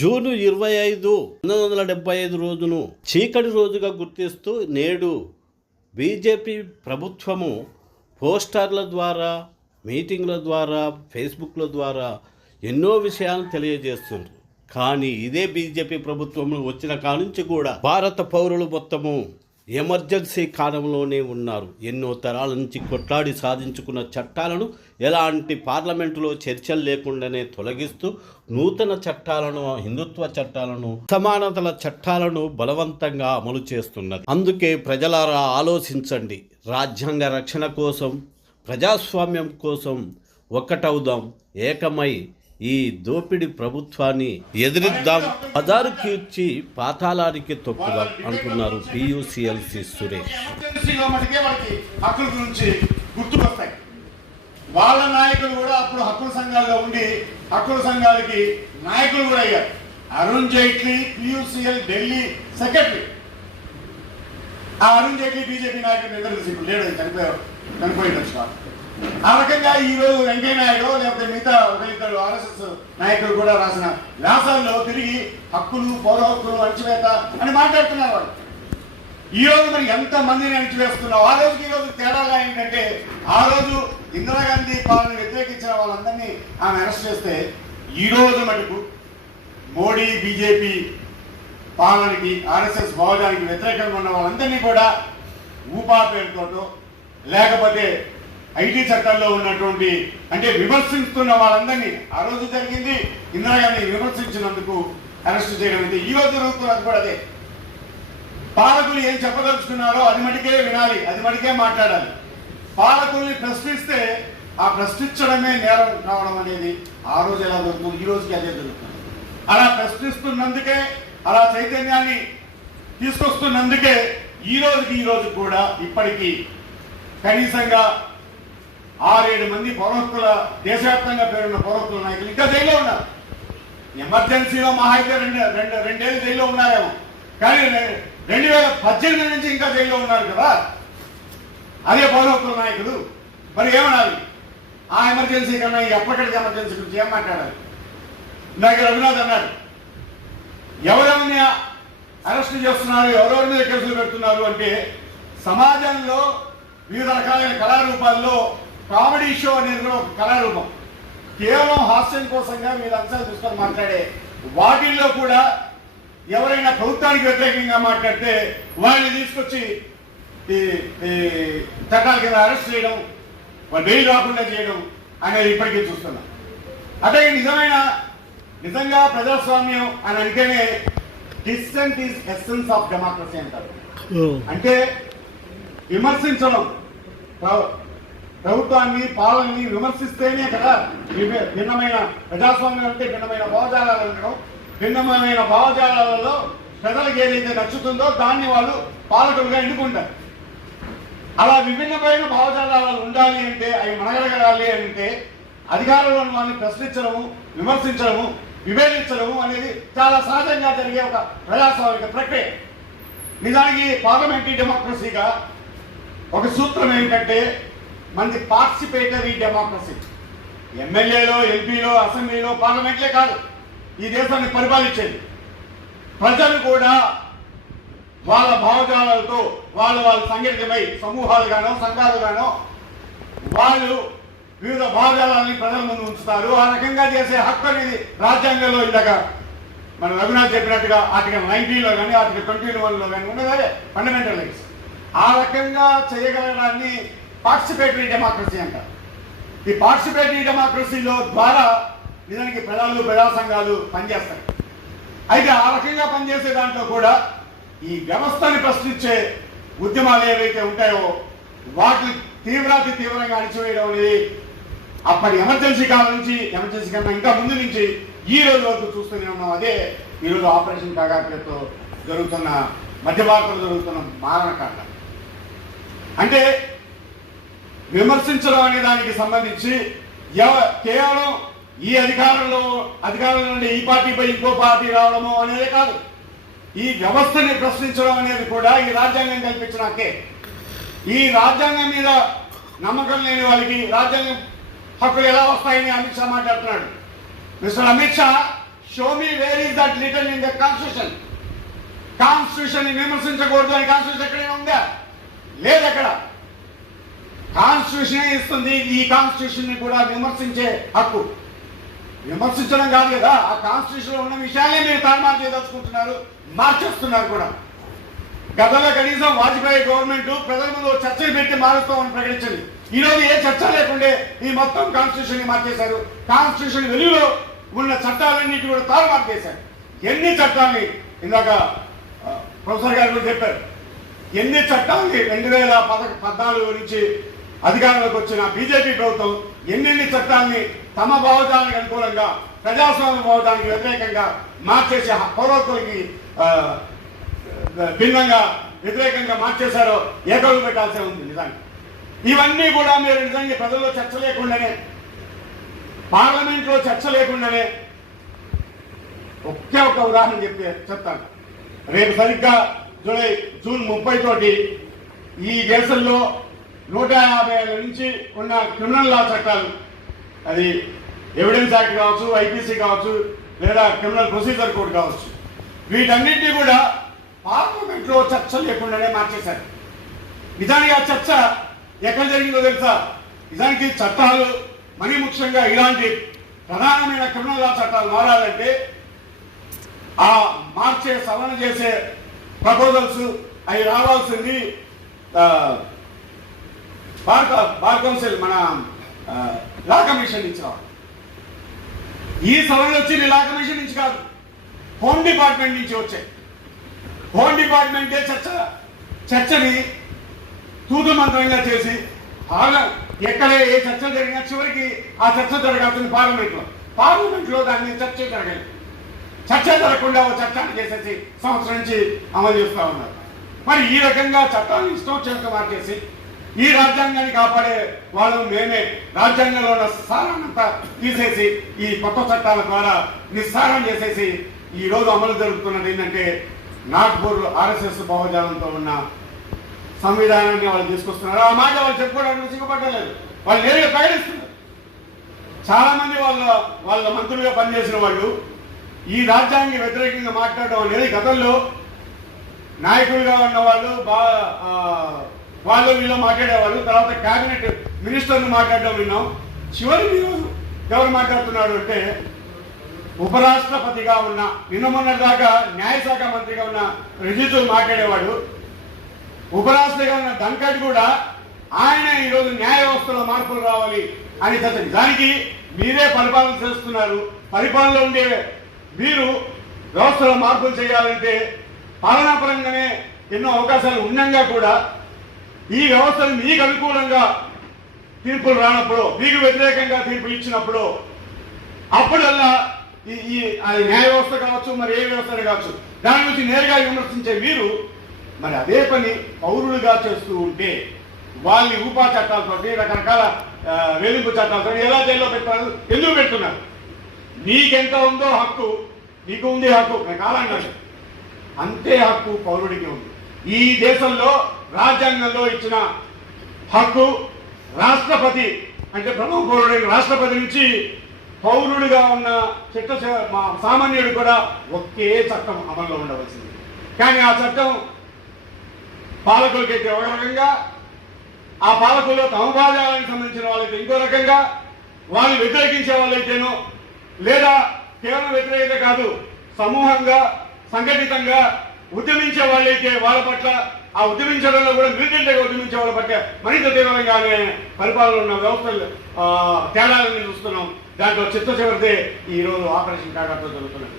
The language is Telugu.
జూన్ ఇరవై ఐదు పంతొమ్మిది వందల డెబ్బై ఐదు రోజును చీకటి రోజుగా గుర్తిస్తూ నేడు బీజేపీ ప్రభుత్వము పోస్టర్ల ద్వారా మీటింగ్ల ద్వారా ఫేస్బుక్ల ద్వారా ఎన్నో విషయాలను తెలియజేస్తుంది. కానీ ఇదే బీజేపీ ప్రభుత్వం వచ్చిన కానుంచి కూడా భారత పౌరులు మొత్తము ఎమర్జెన్సీ కాలంలోనే ఉన్నారు. ఎన్నో తరాల నుంచి కొట్లాడి సాధించుకున్న చట్టాలను ఎలాంటి పార్లమెంటులో చర్చలు లేకుండానే తొలగిస్తూ నూతన చట్టాలను హిందుత్వ చట్టాలను సమానతల చట్టాలను బలవంతంగా అమలు చేస్తున్నది. అందుకే ప్రజలారా ఆలోచించండి. రాజ్యాంగ రక్షణ కోసం ప్రజాస్వామ్యం కోసం ఒక్కటవుదాం ఏకమై ఈ దోపిడి ప్రభుత్వాన్ని ఎదిరిద్దాం. పదారు కీర్చి పాతాళానికి తొక్కుదాం అంటున్నారు పియుసిఎల్సి సురేష్. హక్కుల గురించి గుర్తుకొస్తాయి. వాళ్ళ నాయకులు కూడా అప్పుడు హక్కుల సంఘాల్లో ఉండి హక్కుల సంఘాలకి నాయకులు కూడా అయ్యారు. Arun Jaitley PUCL Delhi secretary. ఆ అరుణ్ జైట్లీ బీజేపీ నాయకుడు నిద్ర తెలిసి ఇప్పుడు లేడు చనిపోయారు చనిపోయిండొచ్చు ఆ రకంగా ఈ రోజు వెంకయ్య నాయుడు లేకపోతే మిగతా ఒక ఇద్దరు ఆర్ఎస్ఎస్ నాయకులు కూడా రాసిన వ్యాసాల్లో తిరిగి హక్కులు పౌర హక్కులు అణచివేత అని మాట్లాడుతున్నారు వాళ్ళు. ఈ రోజు మరి ఎంత మందిని అణిచివేస్తున్నావు? ఆ రోజుకి ఈ రోజు తేడాగా ఏంటంటే ఆ రోజు ఇందిరాగాంధీ పాలన వ్యతిరేకించిన వాళ్ళందరినీ ఆమె అరెస్ట్ చేస్తే ఈ రోజు మటుకు మోడీ బీజేపీ పాలనకి ఆర్ఎస్ఎస్ భావజానికి వ్యతిరేకంగా ఉన్న వాళ్ళందరినీ కూడా ఊపా పేరుతోటో లేకపోతే ఐటీ చట్టాల్లో ఉన్నటువంటి అంటే విమర్శిస్తున్న వాళ్ళందరినీ ఆ రోజు జరిగింది ఇందిరాగాంధీ విమర్శించినందుకు అరెస్ట్ చేయడం అయితే ఈ రోజు జరుగుతున్నది కూడా అదే. పాలకులు ఏం చెప్పదలుచుకున్నారో అది మటుకే వినాలి అది మటుకే మాట్లాడాలి. పాలకుల్ని ప్రశ్నిస్తే ఆ ప్రశ్నించడమే నేరం కావడం అనేది ఆ రోజు ఎలా జరుగుతుంది ఈ రోజుకి అదే జరుగుతుంది. అలా ప్రశ్నిస్తున్నందుకే అలా చైతన్యాన్ని తీసుకొస్తున్నందుకే ఈ రోజుకి ఈ రోజు కూడా ఇప్పటికీ కనీసంగా ఆరేడు మంది పౌరహక్కుల దేశవ్యాప్తంగా పేరున్న పౌరహక్కుల నాయకులు ఇంకా జైల్లో ఉన్నారు. ఎమర్జెన్సీలో మహా అయితే రెండు రెండు రెండేళ్ళు జైల్లో ఉన్నారేమో. కానీ రెండు వేల పద్దెనిమిది నుంచి ఇంకా జైల్లో ఉన్నారు కదా. అదే పౌరహక్కుల నాయకులు. మరి ఏమనాలి? ఆ ఎమర్జెన్సీ కన్నా ఈ ఎప్పటికీ ఎమర్జెన్సీ గురించి ఏం మాట్లాడాలి? ఇందాక రఘునాథ్ అన్నాడు ఎవరెవరిని అరెస్ట్ చేస్తున్నారు ఎవరెవరి మీద కేసులు పెడుతున్నారు అంటే సమాజంలో వివిధ రకాలైన కళారూపాల్లో కామెడీ షో అనేది కూడా ఒక కళారూపం కేవలం హాస్యం కోసంగా మీరు అంశాలు తీసుకొని మాట్లాడే వాటిల్లో కూడా ఎవరైనా ప్రభుత్వానికి వ్యతిరేకంగా మాట్లాడితే వాళ్ళని తీసుకొచ్చి చట్టాల కింద అరెస్ట్ చేయడం వాళ్ళు బెయిల్ రాకుండా చేయడం అనేది ఇప్పటికీ చూస్తున్నాం. అదే నిజమైన నిజంగా ప్రజాస్వామ్యం అని అంటేనే dissent is essence of democracy అంటారు. అంటే విమర్శించడం. ప్రభుత్వాన్ని పాలనని విమర్శిస్తేనే కదా భిన్నమైన ప్రజాస్వామ్యం అంటే భిన్నమైన భావజాలాలు ఉండడం భిన్నమైన భావజాలాలలో ప్రజలకు ఏదైతే నచ్చుతుందో దాన్ని వాళ్ళు పాలకులుగా ఎన్నుకుంటారు. అలా విభిన్నమైన భావజాలాలు ఉండాలి అంటే అవి మనగలగాలి అంటే అధికారంలో వాళ్ళని ప్రశ్నించడము విమర్శించడము విభేదించడము అనేది చాలా సహజంగా జరిగే ఒక ప్రజాస్వామిక ప్రక్రియ. నిజానికి పార్లమెంటరీ డెమోక్రసీగా ఒక సూత్రం ఏంటంటే మనది పార్టిసిపేటరీ డెమోక్రసీ ఎమ్మెల్యేలో ఎంపీలో అసెంబ్లీలో పార్లమెంట్లే కాదు. ఈ దేశాన్ని పరిపాలించేది. ప్రజలు కూడా వాళ్ళ భావజాలాలతో వాళ్ళు వాళ్ళు సంఘటితమై సమూహాలుగానో సంఘాలుగానో వాళ్ళు వివిధ భావజాలని ప్రజల ముందు ఉంచుతారు. ఆ రకంగా చేసే హక్కు అనేది రాజ్యాంగంలో ఇందాక మన రఘునాథ్ చెప్పినట్టుగా ఆర్టికల్ నైన్టీన్లో కానీ ఆర్టికల్ ట్వంటీ వన్లో కానీ ఉన్నది ఫండమెంటల్ రైట్స్ ఆ రకంగా చేయగలడాన్ని పార్టిసిపేటరీ డెమోక్రసీ అంటారు. ఈ పార్టిసిపేటరీ డెమోక్రసీలో ద్వారా నిజానికి ప్రజలు ప్రజా సంఘాలు పనిచేస్తాయి. అయితే ఆ రకంగా పనిచేసే దాంట్లో కూడా ఈ వ్యవస్థని ప్రశ్నించే ఉద్యమాలు ఏవైతే ఉంటాయో వాటిని తీవ్రాతి తీవ్రంగా అణిచివేయడం అనేది అప్పటి ఎమర్జెన్సీ కాలం నుంచి ఎమర్జెన్సీ కన్నా ఇంకా ముందు నుంచి ఈ రోజు వరకు చూస్తూనే ఉన్నాం. అదే ఈరోజు ఆపరేషన్ కాగాకతో జరుగుతున్న మధ్య భారతంలో జరుగుతున్న మారణకాండ అంటే విమర్శించడం అనే దానికి సంబంధించి ఎవ- కేవలం ఈ అధికారంలో అధికారం నుండి ఈ పార్టీపై ఇంకో పార్టీ రావడము అనేది కాదు. ఈ వ్యవస్థని ప్రశ్నించడం అనేది కూడా ఈ రాజ్యాంగం కల్పించిన హక్కే ఈ రాజ్యాంగం మీద నమ్మకం లేని వాళ్ళకి రాజ్యాంగం హక్కులు ఎలా వస్తాయని అమిత్ షా మాట్లాడుతున్నాడు. Mister Amit Shah show me where is that written in the constitution constitution విమర్శించకూడదు అని కాన్స్టిట్యూషన్ ఎక్కడైనా ఉందా? లేదు అక్కడ కాన్స్టిట్యూషన్ ఇస్తుంది? ఈ కాన్స్టిట్యూషన్ని కూడా విమర్శించే హక్కు. విమర్శించడం కాదు కదా ఆ కాన్స్టిట్యూషన్లో ఉన్న విషయాలే మీరు తారుమారు చేయదలుచుకుంటున్నారు మార్చేస్తున్నారు కూడా. గతంలో కనీసం వాజ్పేయి గవర్నమెంట్ ప్రజల ముందు చర్చలు పెట్టి మారుస్తామని ప్రకటించింది. ఈ రోజు ఏ చర్చ లేకుండే ఈ మొత్తం కాన్స్టిట్యూషన్ మార్చేశారు. కాన్స్టిట్యూషన్ వెలుగులో ఉన్న చట్టాలన్నిటి కూడా తారుమారు చేశారు. ఎన్ని చట్టాలని ఇందాక ప్రొఫెసర్ గారు కూడా చెప్పారు. ఎన్ని చట్టాలని రెండు వేల పద పద్నాలుగు నుంచి అధికారంలోకి వచ్చిన బీజేపీ ప్రభుత్వం ఎన్నెన్ని చట్టాలని తమ భావజాలకు అనుకూలంగా ప్రజాస్వామ్య భావజానికి వ్యతిరేకంగా మార్చేసి పౌరత్వానికి భిన్నంగా వ్యతిరేకంగా మార్చేశారో ఏకలు పెట్టాల్సి ఉంది? నిజానికి ఇవన్నీ కూడా మీరు నిజంగా ప్రజల్లో చర్చ లేకుండానే పార్లమెంట్లో చర్చ లేకుండానే ఒకే ఒక ఉదాహరణ చెప్పి చెప్తాను. రేపు సరిగ్గా జూలై జూన్ ముప్పై తోటి ఈ దేశంలో నూట యాభై ఐదు నుంచి ఉన్న క్రిమినల్ లా చట్టాలు. అది ఎవిడెన్స్ యాక్ట్ కావచ్చు ఐపీసీ కావచ్చు లేదా క్రిమినల్ ప్రొసీజర్ కోడ్ కావచ్చు. వీటన్నింటినీ కూడా పార్లమెంట్లో చర్చ లేకుండానే మార్చేశారు. నిజానికి ఆ చర్చ ఎక్కడ జరిగిందో తెలుసా? నిజానికి చట్టాలు మరీ ముఖ్యంగా ఇలాంటి ప్రధానమైన క్రిమినల్ లా చట్టాలు మారాలంటే ఆ మార్చే సవరణ చేసే ప్రపోజల్స్ అవి రావాల్సింది బార్ బార్ కౌన్సిల్ మన లా కమిషన్ నుంచి రావాలి ఈ సవరణ వచ్చింది లా కమిషన్ నుంచి కాదు హోమ్ డిపార్ట్మెంట్ నుంచి వచ్చాయి. హోమ్ డిపార్ట్మెంటే చర్చ? చర్చని తూతు మంత్రంగా చేసి బాగా ఎక్కడ ఏ చర్చ జరిగినా చివరికి ఆ చర్చ జరగాల్సింది పార్లమెంట్లో. పార్లమెంట్లో దాని చర్చ జరగాలి చర్చ జరగకుండా ఓ చట్టాన్ని చేసేసి సంవత్సరం నుంచి అమలు చేస్తూ ఉన్నారు. మరి ఈ రకంగా చట్టాన్ని ఇష్టం వచ్చినట్టు మార్చేసి ఈ రాజ్యాంగాన్ని కాపాడే వాళ్ళు మేమే రాజ్యాంగంలో ఉన్న సారాన్నంతా తీసేసి ఈ కొత్త చట్టాల ద్వారా నిస్సారం చేసేసి ఈ రోజు అమలు జరుగుతున్నది ఏంటంటే నాగ్పూర్ ఆర్ఎస్ఎస్ భావజాలంతో ఉన్న సంవిధానాన్ని వాళ్ళు తీసుకొస్తున్నారు. ఆ మాట వాళ్ళు చెప్పుకోవడానికి సిగ్గుపడలేదు. వాళ్ళు నేరుగా ప్రయాణిస్తున్నారు. చాలా మంది వాళ్ళ వాళ్ళ మంత్రులుగా పనిచేసిన వాళ్ళు ఈ రాజ్యాంగం వ్యతిరేకంగా మాట్లాడడం అనేది గతంలో నాయకులుగా ఉన్న వాళ్ళు బాగా వాళ్ళు వీళ్ళు మాట్లాడేవాళ్ళు. తర్వాత కేబినెట్ మినిస్టర్ని మాట్లాడడం విన్నాం. చివరికి ఈరోజు ఎవరు మాట్లాడుతున్నాడు అంటే ఉపరాష్ట్రపతిగా ఉన్న నిన్న దాకా న్యాయశాఖ మంత్రిగా ఉన్న రిజిజు మాట్లాడేవాడు. ఉపరాష్ట్రపతిగా ఉన్న ధన్కడ్ కూడా ఆయన ఈరోజు న్యాయ వ్యవస్థలో మార్పులు రావాలి అని చెప్పండి దానికి మీరే పరిపాలన చేస్తున్నారు. పరిపాలనలో ఉండే మీరు వ్యవస్థలో మార్పులు చేయాలంటే పాలనాపరంగానే ఎన్నో అవకాశాలు ఉండగా కూడా ఈ వ్యవస్థను మీకు అనుకూలంగా తీర్పులు రానప్పుడు మీకు వ్యతిరేకంగా తీర్పులు ఇచ్చినప్పుడు అప్పుడల్లా ఈ ఈ అది న్యాయ వ్యవస్థ కావచ్చు మరి ఏ వ్యవస్థ కావచ్చు దాని గురించి నేరుగా విమర్శించే మీరు మరి అదే పని పౌరులుగా చేస్తూ ఉంటే వాళ్ళని ఊపా చట్టాలతో రకరకాల వేధింపు చట్టాలతో ఎలా జైల్లో పెట్టారు ఎందుకు పెడుతున్నారు? నీకెంత ఉందో హక్కు నీకు ఉంది హక్కు నేను అంతే హక్కు పౌరుడికి ఉంది. ఈ దేశంలో రాజ్యాంగంలో ఇచ్చిన హక్కు రాష్ట్రపతి అంటే ప్రథమ పౌరుడైన రాష్ట్రపతి నుంచి పౌరుడిగా ఉన్న చట్ట మా సామాన్యుడు కూడా ఒకే చట్టం అమల్లో ఉండవలసింది. కానీ ఆ చట్టం పాలకులకైతే ఒక రకంగా ఆ పాలకులు తమ భాగాలకు సంబంధించిన వాళ్ళైతే ఇంకో రకంగా వాళ్ళు వ్యతిరేకించే వాళ్ళైతేనో లేదా కేవలం వ్యతిరేకత కాదు సమూహంగా సంఘటితంగా ఉద్యమించే వాళ్ళైతే వాళ్ళ పట్ల ఆ ఉద్యమించడంలో కూడా మిలిటెంట్గా ఉద్యమించే వాళ్ళ పట్ల మరింత తీవ్రంగానే పరిపాలన ఉన్న వ్యవస్థలు తేడాలని చూస్తున్నాం. దాంట్లో చిత్త చివరితే ఈ రోజు ఆపరేషన్ కాకతో జరుగుతున్నది.